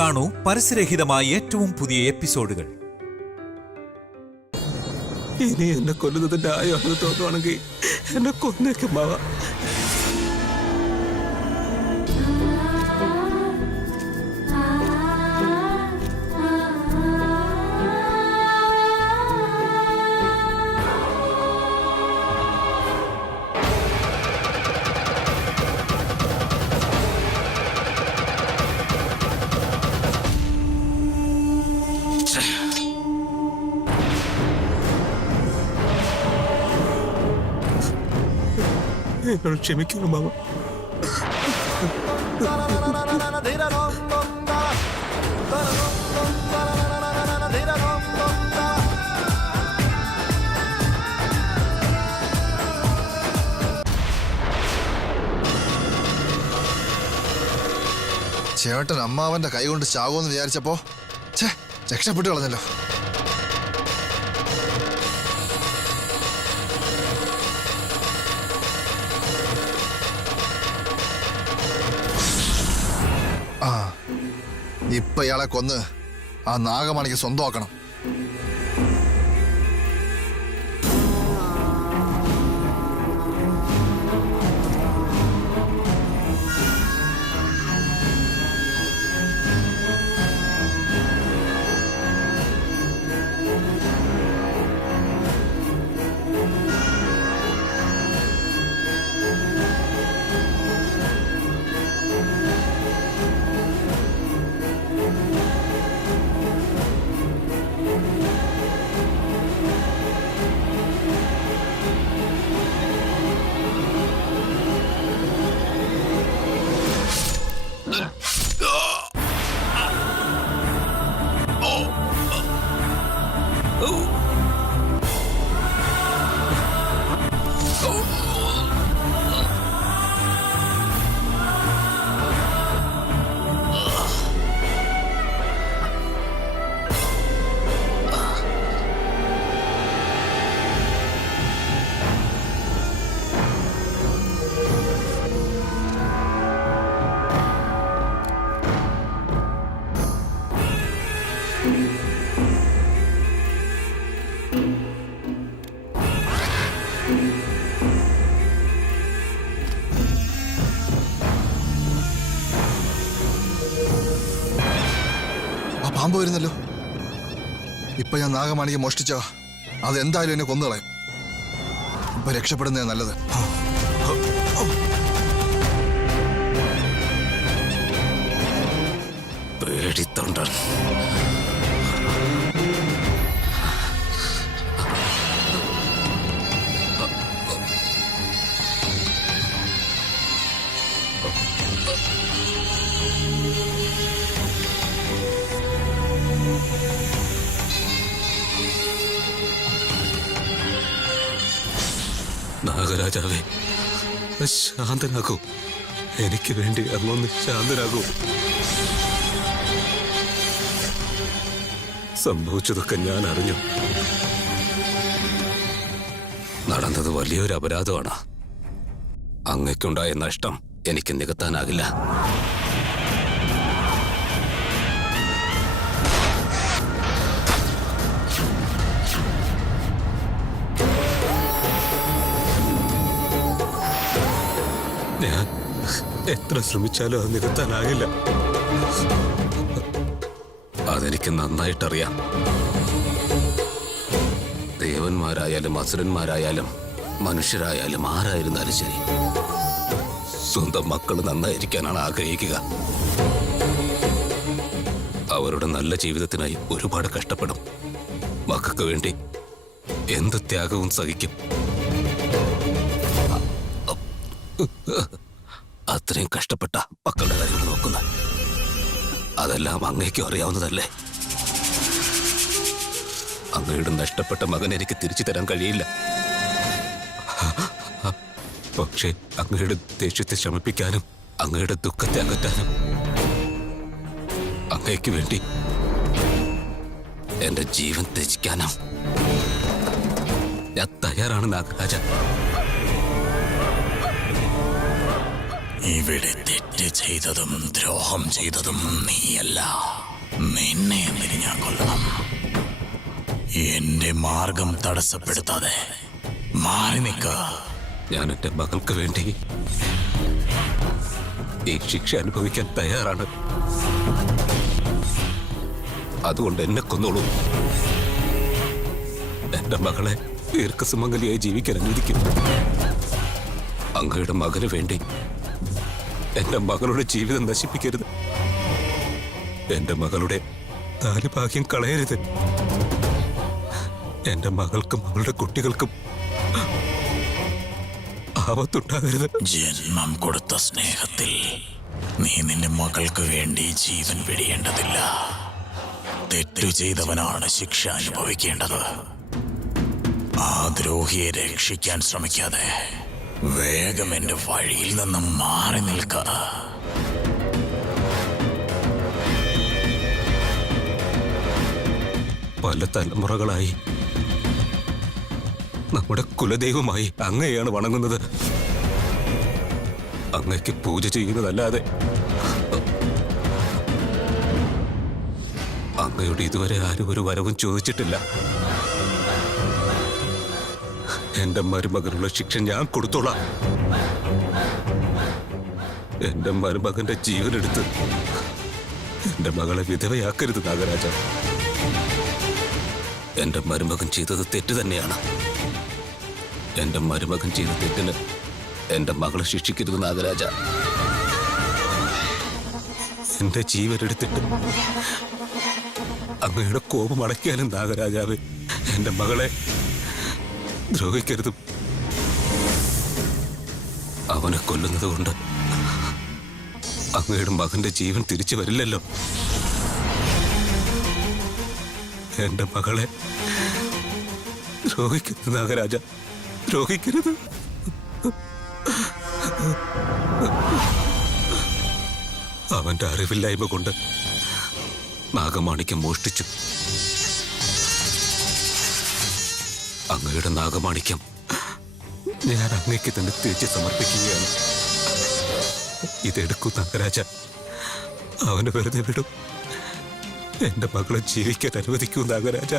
കാണൂ പരസ്യരഹിതമായ ഏറ്റവും പുതിയ എപ്പിസോഡുകൾ. ഇനി എന്നെ കൊല്ലുന്നതിന്റെ ആയാണെന്ന് തോന്നുവാണെങ്കിൽ എന്നെ കൊന്നേക്കും മാവ. എന്നോട് ക്ഷമിക്കുന്നു മാമ. ചേട്ടൻ അമ്മാവന്റെ കൈ കൊണ്ട് ചാകുമെന്ന് വിചാരിച്ചപ്പോ രക്ഷപ്പെട്ടു കളഞ്ഞല്ലോ. ഇപ്പൊ ഇയാളെ കൊന്ന് ആ നാഗമണിക്ക് സ്വന്തമാക്കണം. പാമ്പ് വരുന്നല്ലോ. ഇപ്പൊ ഞാൻ നാഗമാണിയെ മോഷ്ടിച്ച അതെന്തായാലും എന്നെ കൊന്നുകളയും. ഇപ്പൊ രക്ഷപ്പെടുന്നേ നല്ലത്. പേടിത്തൊണ്ടൻ. നാഗരാജാവേ, ശാന്തനാകൂ. എനിക്ക് വേണ്ടി അങ്ങൊന്ന് ശാന്തനാകൂ. സംഭവിച്ചതൊക്കെ ഞാൻ അറിഞ്ഞു. നടന്നത് വലിയൊരു അപരാധമാണ്. അങ്ങയ്ക്കുണ്ടായ നഷ്ടം എനിക്ക് നികത്താനാകില്ല. ഞാൻ എത്ര ശ്രമിച്ചാലും അത് നികത്താനാകില്ല. അതെനിക്ക് നന്നായിട്ടറിയാം. ദേവന്മാരായാലും അസുരന്മാരായാലും മനുഷ്യരായാലും ആരായിരുന്നാലും ശരി, സ്വന്തം മക്കൾ നന്നായിരിക്കാനാണ് ആഗ്രഹിക്കുക. അവരുടെ നല്ല ജീവിതത്തിനായി ഒരുപാട് കഷ്ടപ്പെടും. മക്കൾക്ക് വേണ്ടി എന്ത് ത്യാഗവും സഹിക്കും. അത്രയും കഷ്ടപ്പെട്ട മക്കളുടെ കാര്യങ്ങൾ നോക്കുന്ന അതെല്ലാം അങ്ങേക്കും അറിയാവുന്നതല്ലേ. അങ്ങയുടെ നഷ്ടപ്പെട്ട മകൻ എനിക്ക് തിരിച്ചു തരാൻ കഴിയില്ല. പക്ഷേ അങ്ങയുടെ ദേഷ്യത്തെ ശമിപ്പിക്കാനും അങ്ങയുടെ ദുഃഖത്തെ അകറ്റാനും അങ്ങയ്ക്ക് വേണ്ടി എന്റെ ജീവൻ ത്യജിക്കാനും ഞാൻ തയ്യാറാണ് നാഗരാജ. ഇവിടെ തെറ്റ് തെറ്റ് ചെയ്തതും ദ്രോഹം ചെയ്തതും നീയല്ല. നിന്നെ എന്തിന് ഞാൻ കൊല്ലണം? എന്റെ മാർഗം തടസ്സപ്പെടുത്താതെ മാറി നിൽക്ക. ഞാൻ എൻ്റെ മകൾക്ക് വേണ്ടി ഈ ശിക്ഷ അനുഭവിക്കാൻ തയ്യാറാണ്. അതുകൊണ്ട് എന്നെ കൊന്നോളൂ. എന്റെ മകളെ ദീർഘസുമംഗലിയായി ജീവിക്കാൻ അനുവദിക്കും. അങ്ങയുടെ മകന് വേണ്ടി എന്റെ മകളുടെ ജീവിതം നശിപ്പിക്കരുത്. എന്റെ മകളുടെ താലിഭാഗ്യം കളയരുത്. എന്റെ മകൾക്കും മകളുടെ കുട്ടികൾക്കും ആപത്തുണ്ടാകരുത്. ജന്മം കൊടുത്ത സ്നേഹത്തിൽ നീ നിന്റെ മകൾക്ക് വേണ്ടി ജീവൻ വെടിയേണ്ടതില്ല. തെറ്റു ചെയ്തവനാണ് ശിക്ഷ അനുഭവിക്കേണ്ടത്. ആ ദ്രോഹിയെ രക്ഷിക്കാൻ ശ്രമിക്കാതെ വേഗം എന്റെ വഴിയിൽ നിന്ന് മാറി നിൽക്ക. പല തലമുറകളായി നമ്മുടെ കുലദൈവമായി അങ്ങയെയാണ് വണങ്ങുന്നത്. അങ്ങയ്ക്ക് പൂജ ചെയ്യുന്നതല്ലാതെ അങ്ങയോട് ഇതുവരെ ആരും ഒരു വരവും ചോദിച്ചിട്ടില്ല. എന്റെ മരുമകനുള്ള ശിക്ഷ ഞാൻ കൊടുത്തോളാം. എന്റെ മരുമകന്റെ ജീവനെടുത്ത് എന്റെ മകളെ വിധവയാക്കരുത് നാഗരാജ. എന്റെ മരുമകൻ ചെയ്തത് തെറ്റ് തന്നെയാണ്. എന്റെ മരുമകൻ ചെയ്ത തെറ്റിന് എന്റെ മകളെ ശിക്ഷിക്കരുത് നാഗരാജ. എന്റെ ജീവനെടുത്തിട്ട് അങ്ങയുടെ കോപം അടയ്ക്കാനും നാഗരാജാവ് എന്റെ മകളെ ദ്രോഹിക്കരുത്. അവനെ കൊല്ലുന്നത് കൊണ്ട് അങ്ങയുടെ മകന്റെ ജീവൻ തിരിച്ചു വരില്ലല്ലോ. എന്റെ മകളെ ദ്രോഹിക്കരുത് നാഗരാജ, ദ്രോഹിക്കരുത്. അവന്റെ അറിവില്ലായ്മ കൊണ്ട് നാഗമാണിക്യം മോഷ്ടിച്ചു. അങ്ങയുടെ നാഗമാണിക്യം ഞാൻ അങ്ങയ്ക്ക് തന്നെ തിരിച്ച് സമർപ്പിക്കുകയാണ്. ഇതെടുക്കൂ നാഗരാജ, അവന് വെറുതെ വിടും. എന്റെ മകളെ ജീവിക്കാൻ അനുവദിക്കൂ നാഗരാജ.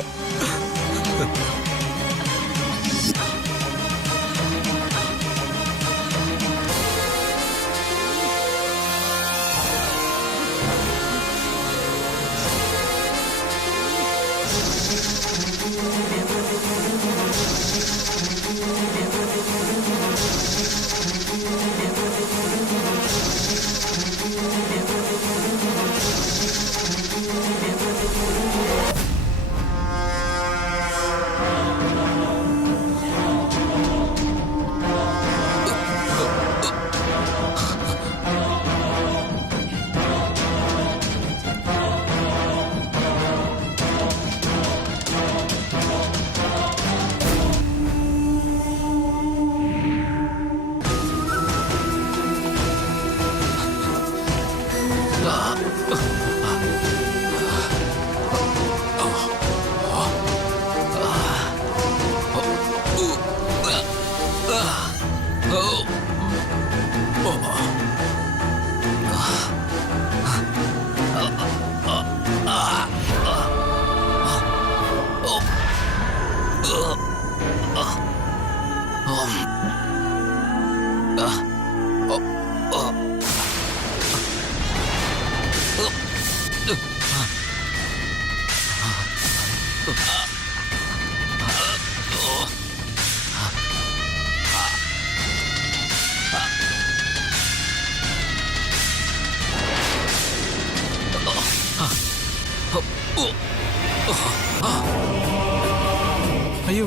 അയ്യോ,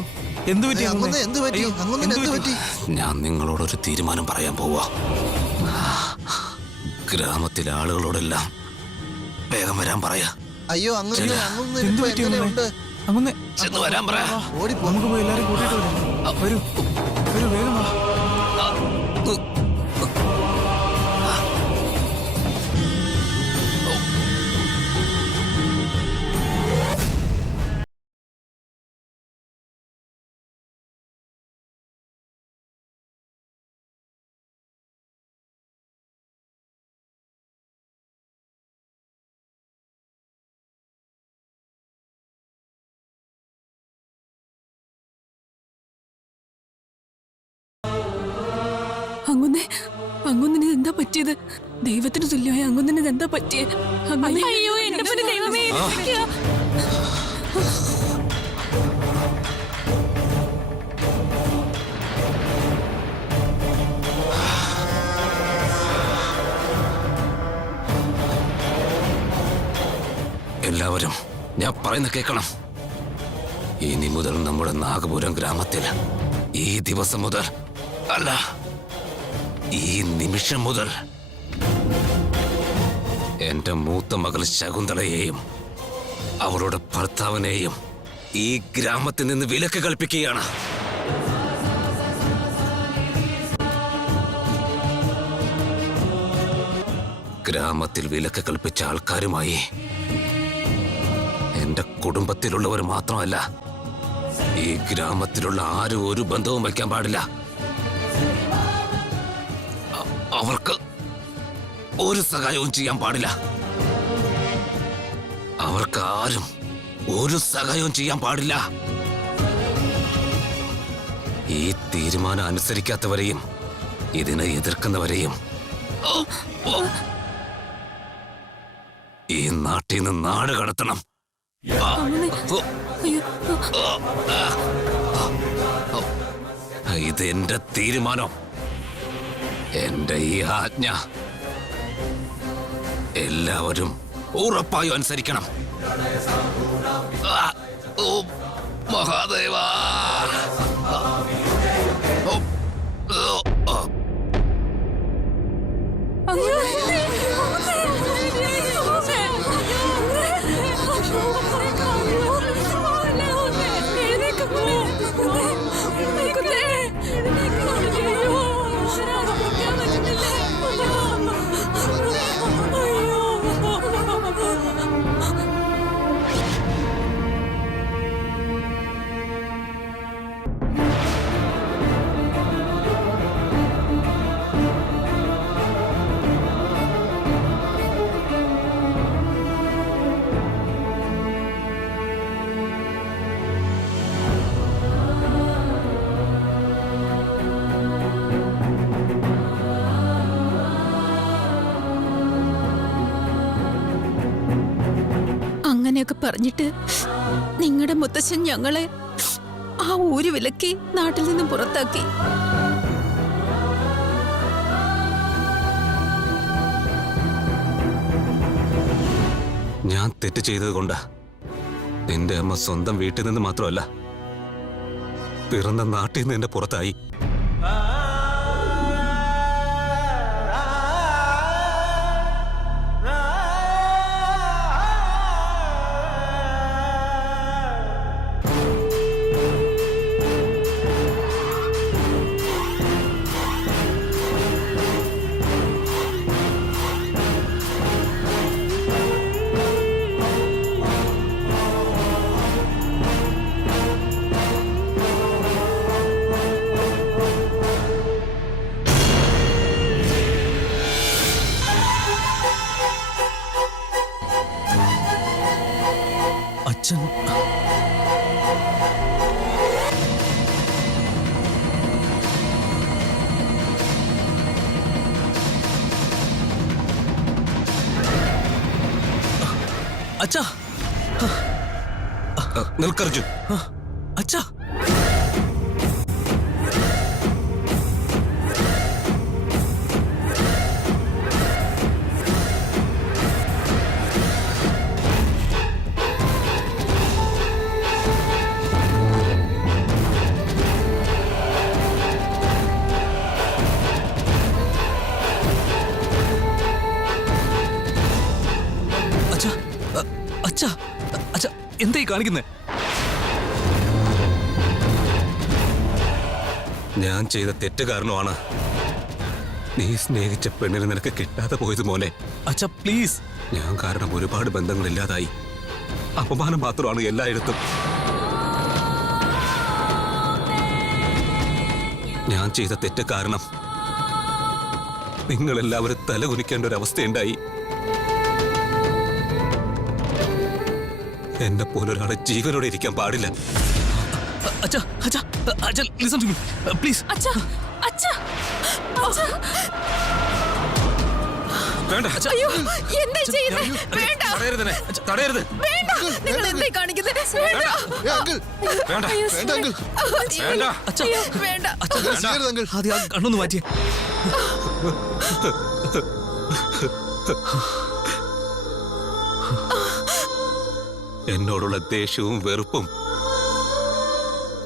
എന്തു പറ്റി അങ്ങൊന്ന് എന്ത് പറ്റി? അയ്യോ, അങ്ങൊന്നിന് എന്ത് എന്ത് പറ്റി? പറ്റി? ഞാൻ നിങ്ങളോടൊരു തീരുമാനം പറയാൻ പോവാ. ഗ്രാമത്തിലെ ആളുകളോടെല്ലാം വേഗം വരാൻ പറയാ. അയ്യോ അങ്ങനെ എന്ത് പറ്റി എങ്ങനെയുണ്ട്? അങ്ങനെ ചെന്ന് വരാൻ പറയാ. ഓടിപ്പോ. നമുക്ക് പോയി എല്ലാരും കൂട്ടിയിട്ട് വരാം. വരൂ വരൂ, വേഗം വാ. അങ്ങൊന്നിന് എന്താ പറ്റിയത്? ദൈവത്തിന് തുല്യമായ അങ്ങൊന്നിന് എന്താ പറ്റിയത്? അയ്യോ എന്റെ പൊന്നു ദൈവമേ, രക്ഷിക്കുക. എല്ലാവരും ഞാൻ പറയുന്ന കേൾക്കണം. ഇനി മുതൽ നമ്മുടെ നാഗപുരം ഗ്രാമത്തിൽ ഈ ദിവസം മുതൽ അല്ല, ഈ നിമിഷം മുതൽ എന്റെ മൂത്ത മകൾ ശകുന്തളയെയും അവളുടെ ഭർത്താവിനെയും ഈ ഗ്രാമത്തിൽ നിന്ന് വിലക്ക് കൽപ്പിക്കുകയാണ്. ഗ്രാമത്തിൽ വിലക്ക് കൽപ്പിച്ച ആൾക്കാരുമായി എന്റെ കുടുംബത്തിലുള്ളവർ മാത്രമല്ല, ഈ ഗ്രാമത്തിലുള്ള ആരും ഒരു ബന്ധവും വയ്ക്കാൻ പാടില്ല. അവർക്ക് ഒരു സഹായവും ചെയ്യാൻ പാടില്ല. അവർക്ക് ആരും ഒരു സഹായവും ചെയ്യാൻ പാടില്ല. ഈ തീരുമാനം അനുസരിക്കാത്തവരെയും ഇതിനെ എതിർക്കുന്നവരെയും ഈ നാട്ടിൽ നിന്ന് നാട് കടത്തണം. ഇത് എന്റെ തീരുമാനം, എന്റെ ഈ ആജ്ഞ എല്ലാവരും ഉറപ്പായും അനുസരിക്കണം. ഓ മഹാദേവ, അങ്ങനെയൊക്കെ പറഞ്ഞിട്ട് നിങ്ങളുടെ മുത്തശ്ശൻ ഞങ്ങളെ ആ ഊര് വിലക്കി നാട്ടിൽ നിന്നും പുറത്താക്കി. ഞാൻ തെറ്റ് ചെയ്തത് കൊണ്ടാ നിന്റെ അമ്മ സ്വന്തം വീട്ടിൽ നിന്ന് മാത്രമല്ല, പിറന്ന നാട്ടിൽ നിന്ന് എന്നെ പുറത്തായി. അച്ഛൻ അച്ഛാ, നിൽക്കർജുൻ. അച്ഛാ, അച്ഛാ, അച്ഛാ, എന്തായി കാണിക്കുന്നേ? ഞാൻ ചെയ്ത തെറ്റ് കാരണമാണ് നീ സ്നേഹിച്ച പെണ്ണിന് നിനക്ക് കിട്ടാതെ പോയത് മോനെ. അച്ഛാ പ്ലീസ്. ഞാൻ കാരണം ഒരുപാട് ബന്ധങ്ങൾ ഇല്ലാതായി. അപമാനം മാത്രമാണ് എല്ലായിടത്തും. ഞാൻ ചെയ്ത തെറ്റ് കാരണം നിങ്ങളെല്ലാവരും തലകുനിക്കേണ്ട ഒരു അവസ്ഥയുണ്ടായി. എന്നെ പോലൊരാളെ ജീവനോടെ ഇരിക്കാൻ പാടില്ല. അച്ഛാ, അച്ഛാ, അച്ഛാ, listen to me, please. അച്ഛാ, അച്ഛാ, വേണ്ട അയ്യോ എന്താ ചെയ്യുന്നത്? വേണ്ട തടയരുതനെ, തടയരുത്. വേണ്ട, നിങ്ങൾ എന്തായി കാണിക്കുന്നത്? വേണ്ട. അങ്കിൾ വേണ്ട അയ്യോ, വേണ്ട അങ്കിൾ വേണ്ട. അയ്യോ, വേണ്ട. ചെയ്യരുത് അങ്കിൾ. ആദ്യം ആ കണ്ണൊന്ന് മാറ്റിയേ. എന്നോടുള്ള ദേഷ്യവും വെറുപ്പും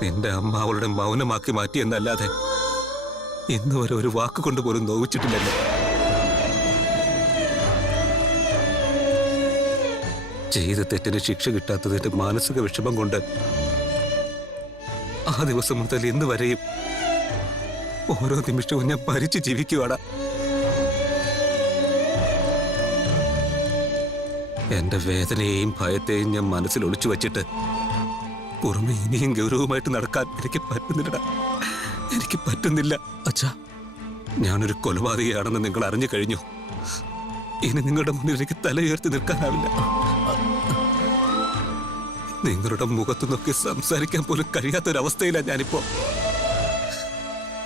നിന്റെ അമ്മ അവളുടെ മൗനമാക്കി മാറ്റിയെന്നല്ലാതെ ഇന്ന് വരെ ഒരു വാക്കുകൊണ്ട് പോലും നോവിച്ചിട്ടില്ലല്ലോ. ചെയ്ത തെറ്റിന് ശിക്ഷ കിട്ടാത്തതിന്റെ മാനസിക വിഷമം കൊണ്ട് ആ ദിവസം മുതൽ ഇന്ന് വരെയും ഓരോ നിമിഷവും ഞാൻ ഭരിച്ച് ജീവിക്കുവാടാ. എന്റെ വേദനയെയും ഭയത്തെയും ഞാൻ മനസ്സിൽ ഒളിച്ചു വച്ചിട്ട് പുറമെ ഇനിയും ഗൗരവമായിട്ട് നടക്കാൻ എനിക്ക് പറ്റുന്നില്ലടാ. എനിക്ക് പറ്റുന്നില്ല. അച്ഛാ, ഞാനൊരു കൊലപാതകയാണെന്ന് നിങ്ങൾ അറിഞ്ഞു കഴിഞ്ഞു. ഇനി നിങ്ങളുടെ മുന്നിൽ എനിക്ക് തലയുയർത്തി നിൽക്കാനാവില്ല. നിങ്ങളുടെ മുഖത്ത് നോക്കി സംസാരിക്കാൻ പോലും കഴിയാത്തൊരവസ്ഥയിലാണ് ഞാനിപ്പോ.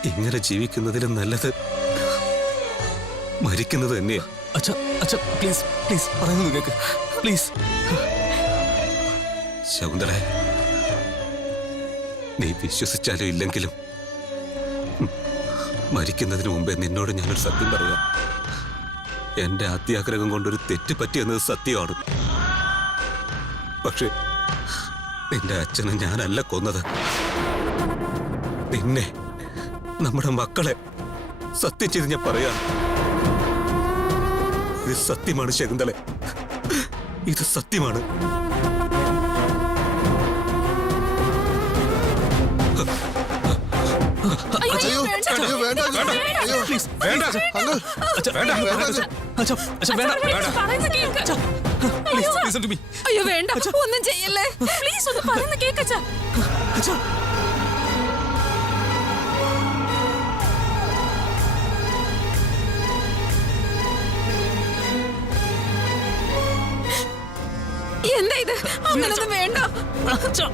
ഇങ്ങനെ ജീവിക്കുന്നതിലും നല്ലത് മരിക്കുന്നത് തന്നെയാ. അച്ഛാ, അച്ഛാ, പ്ലീസ് പ്ലീസ് പറയുന്നത് കേൾക്ക്, പ്ലീസ്. ശകുന്തളെ, നീ വിശ്വസിച്ചാലും ഇല്ലെങ്കിലും മരിക്കുന്നതിന് മുമ്പേ നിന്നോട് ഞാനൊരു സത്യം പറയാം. എന്റെ അത്യാഗ്രഹം കൊണ്ടൊരു തെറ്റ് പറ്റിയെന്നത് സത്യമാണ്. പക്ഷെ നിന്റെ അച്ഛനെ ഞാനല്ല കൊന്നത്, നിന്നെ, നമ്മുടെ മക്കളെ. സത്യം ചെയ്ത് ഞാൻ പറയാം. ഇത് സത്യമാണ് ശകുന്തളെ, ഇത് സത്യമാണ്. അയ്യോ അയ്യോ വേണ്ട അങ്കിൾ. അയ്യോ പ്ലീസ് വേണ്ട. അങ്കിൾ അച്ഛാ, വേണ്ട. വേണ്ട അങ്കിൾ. അച്ഛാ, അച്ഛാ, വേണ്ട. പറയുന്നത് കേൾക്ക്. അച്ഛാ, പ്ലീസ് ലിസൺ ടു മീ. അയ്യോ വേണ്ട, ഒന്നും ചെയ്യല്ലേ. പ്ലീസ് ഒന്ന് പറയുന്ന കേക്കച്ചാ. അച്ഛാ, എന്താ ഇത്? അങ്ങനൊന്നും വേണ്ട. അച്ഛാ.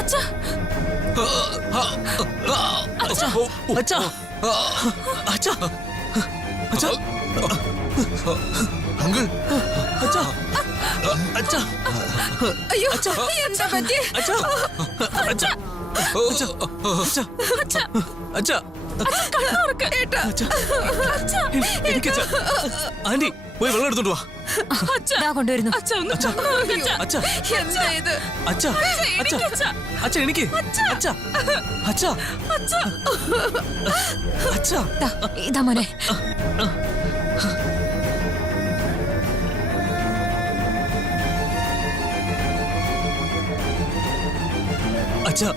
അച്ഛാ, അച്ഛാ, അച്ഛാ, അച്ഛാ, അച്ഛാ, അങ്കിൾ അച്ഛാ, അച്ഛാ, അയ്യോ എന്താ പറ്റി? അച്ഛാ, അച്ഛാ, അച്ഛാ, അച്ഛാ, അച്ഛാ, എനിക്കച്ഛാ. ആന്റി, പോയി വെള്ളം എടുത്തോണ്ട് വാ. കൊണ്ടുവരുന്നു. അച്ഛാ, അച്ഛാ, എന്താ ഇത്? അച്ഛാ, അച്ഛാ, അച്ഛാ, എനിക്ക് അച്ഛാ, അച്ഛാ, അച്ഛാ, ഇതാ മോനെ. അച്ഛാ,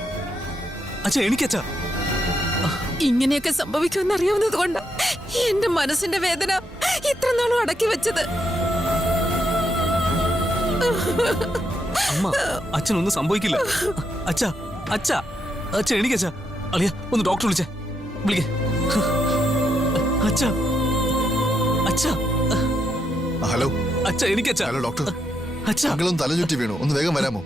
അച്ഛാ, എനിക്കച്ഛാ. ഇങ്ങനെയൊക്കെ സംഭവിക്കുമെന്ന് അറിയാവുന്നത് കൊണ്ട് എന്റെ മനസ്സിന്റെ വേദന ഇത്ര നാളും അടക്കി വെച്ചത്. അമ്മ, അച്ഛനൊന്നും സംഭവിക്കില്ല. അച്ഛാ, അച്ഛാ, അച്ഛാ, എനിക്കച്ഛാ. അളിയ, ഒന്ന് ഡോക്ടർ വിളിച്ചേ, വിളിക്കേ. അച്ഛാ, അച്ഛാ, ഹലോ അച്ഛാ, എനിക്കച്ഛാ. Hello doctor. അച്ഛാ, അങ്കിളും തല ചുറ്റി വീണു, ഒന്ന് വേഗം വരാമോ?